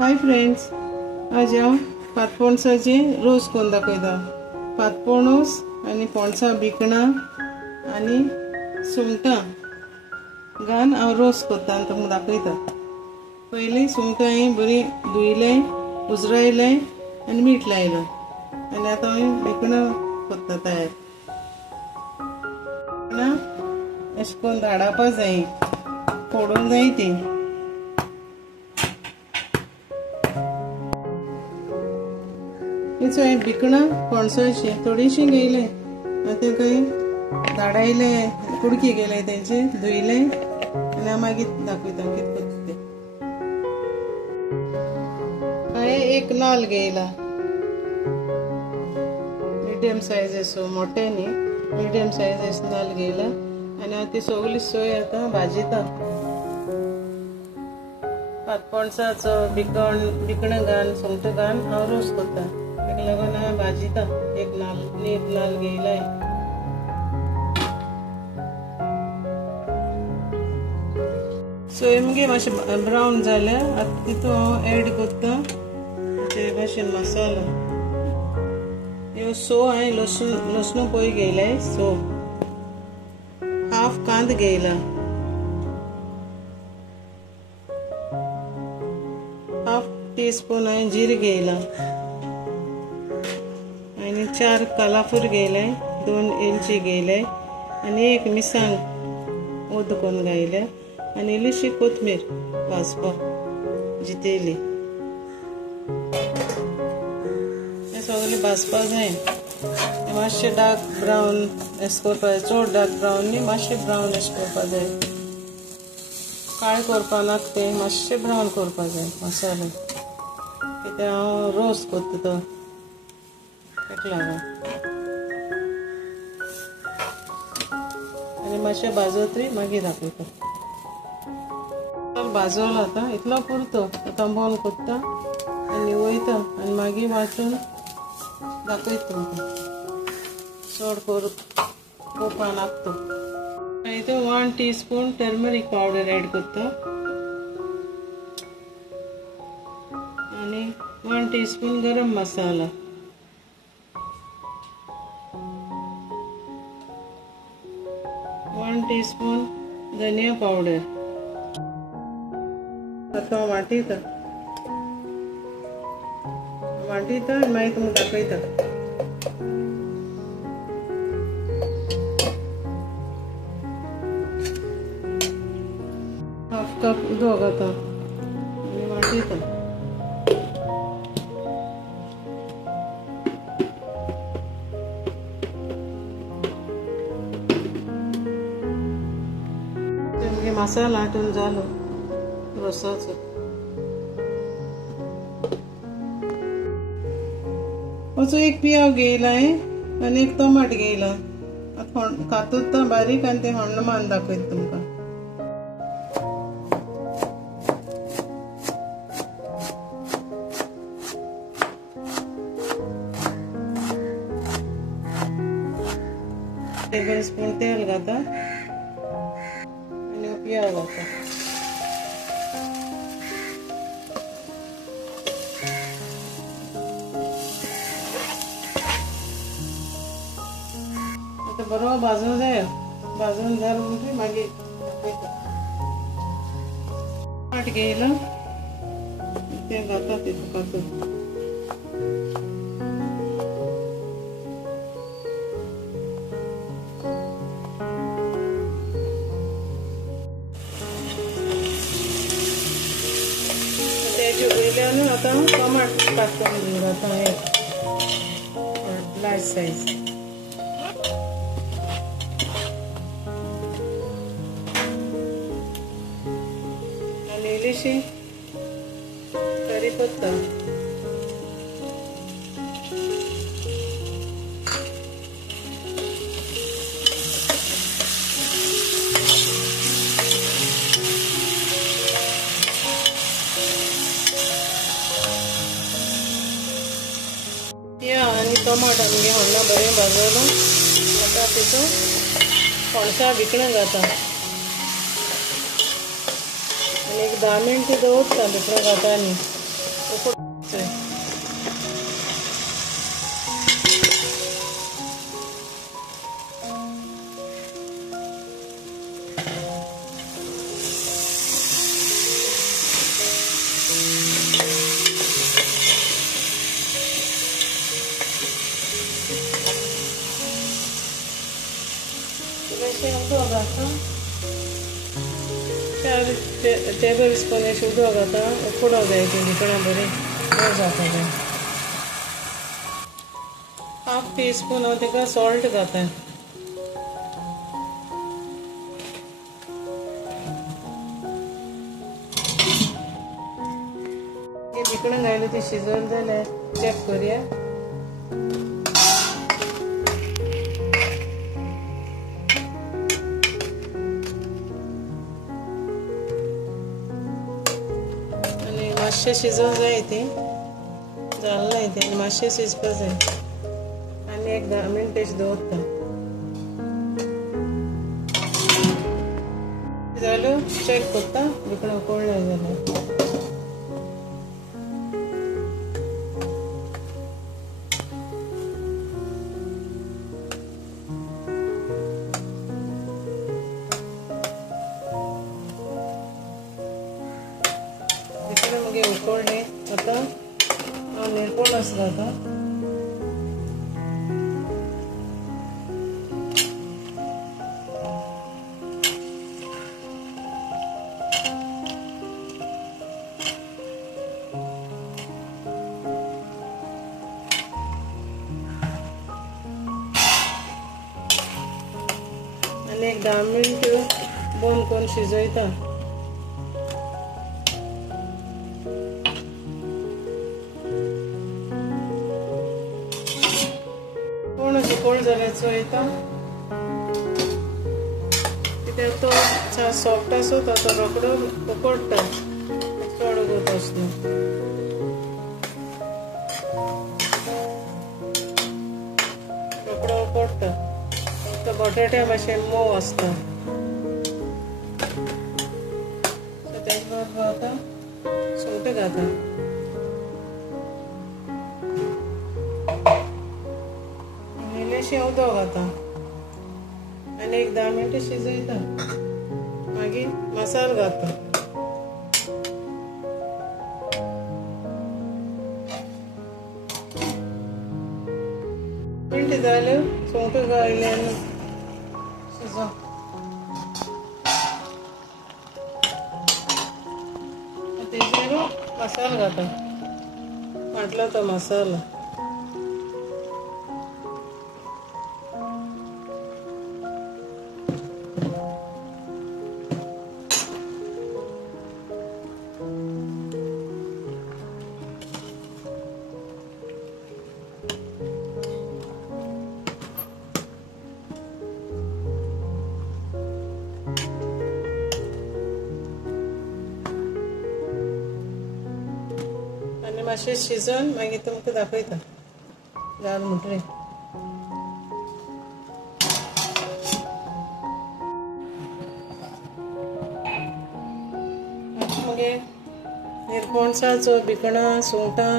Hi friends, आज हांव पातपणसाचे रोस करून दाखयता। पातपणस आनी पणसां भिकणां आनी सुंगटां घालून हांव रोस करता आनी तुमकां दाखयता। पयलीं सुंगटां हांवें बरी धुयले, उजरायले आनी मीठ लायलां आनी आतां हांवें भिकणां करता तयार। भिकणां अशें करून धाडपाक जाय, फोडूंक जाय ती। हांवें भिकणां पणसाची थोडीशीं घेयले आनी ताका धाडायले, कुडकी गेले तेंचे धुयले आनी हांव मागीर दाखयता कितें करता तें। हांवें एक नाल्ल घेयला, मिडियम सायज असो, मोठे न्ही, मिडियम सायज असो नाल्ल घेयला आनी हांव ती सगळी सोय आतां भाजयता। पातपणसाचो भिकणां घालून सुंगटां घालून हांव रोस करता। ताका लागून हांव भाजयता। एक नाल्ल घेयलाय। सोय मगे मातशें ब्रावन जाल्या आतां तितून हांव एड करता ते भाशेन मसालो। ह्यो सो हांवें लसूण पळय घेयलाय, सो हाफ कांदो घेयला, हाफ टीस्पून हांवें जिरें घेयला आनी 4 कालाफूर घेयले, 2 एलची घेयले आनी एक मिरसांग ओद करून घायल्या आनी इल्लीशी कोथमीर भाजपाक जितेली। हें सगळें भाजपाक जाय। मातशें डार्क ब्रावन अशें करपाक जाय, चड डार्क ब्रावन न्ही, मातशें ब्रावन अशें करपाक जाय। काळें करपा नाका तें, मातशें ब्रावन करपाक जाय मसालो, कित्याक हांव रोस करता तो ताका लागून। आनी मातशें भाजतरी मागीर दाखयता। भाजवलो आतां, इतलो पुरतो। आतां बंद करता आनी वयता आनी मागीर वाचून दाखयता तुमकां। चड करपा नाका तो। हितून 1 टीस्पून टर्मरीक पावडर एड करता आनी 1 टीस्पून गरम मसाला, 1 टीस्पून धनिया पावडर। आतां वाटयता आनी मागीर तुमकां दाखयता। हाफ कप उदक घालता आनी वाटयता। मागीर मसालो हाटून जालो रोसाचो। असो एक पियाव घेयला हांवें आनी एक टमाट घेयला। आतां कातुत्ता बारीक आनी तें हण्ण मारून दाखयता तुमकां। टेबल स्पून तेल घालता आनी पियाव घालता। बरो भाजूंक जाय, भाजून जालो म्हणटकीर मागीर टमाट घेयला तें घालता तितून कातून। तेजे वयल्यान आतां टमाट कातून घालता, एक लार्ज सायज। इल्लीशी करीपत्ता, आनी टमाट आमगे हण्णां बरें भाजलो। आतां तितून पणसां भिकणां घालता आनी एक 10 मिनटां दवरता भिकणां घालता आनी उकडून चार टेबल स्पून अशी उदक घाता उकडूंक जाय ती भिकणां बरी बरें जाता तें. हाफ टी स्पून हांव ताका सॉल्ट घाता. भिकणां घायली ती शिजोवन जाल्यार चॅक करुया. मातशें शिजोवंक जाय ती जालें ती आनी मातशें शिजपाक जाय आनी एक 10 मिनट अशी दवरता. जालो चॅक करता भिकणां उकडलें जाल्यार. मगे उकडले आता हांव निरपोणस घालता. आनी एक 10 मिनट बंद करून शिजयता. उकळ जाल्यार चोयता कित्याक तो सॉफ्ट आसो तो रोकडो उकडटा चड उगत आसता. रोकडो उकडटा तो बटाट्या भाशेन मोव आसता. तेच्या बाद घालता सुंगटां घालता. उदक घालता आनी एक 10 मिनट शिजयता. मागीर मसालो घालता. मिनट जाले सुंगटां घायल्यान शिजो. तेजेर मसालो घालता म्हटलो तो मसालो. आनी मातशें शिजोवन मागीर तुमकां दाखयता जाल म्हणटलें. मगे निरपणसाचो भिकणां सुंगटां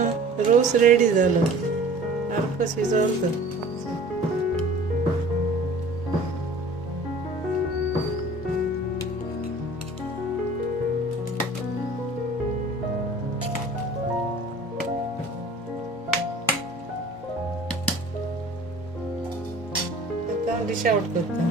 रोस रेडी जालो. सारको शिजोवन डिश आउट करता.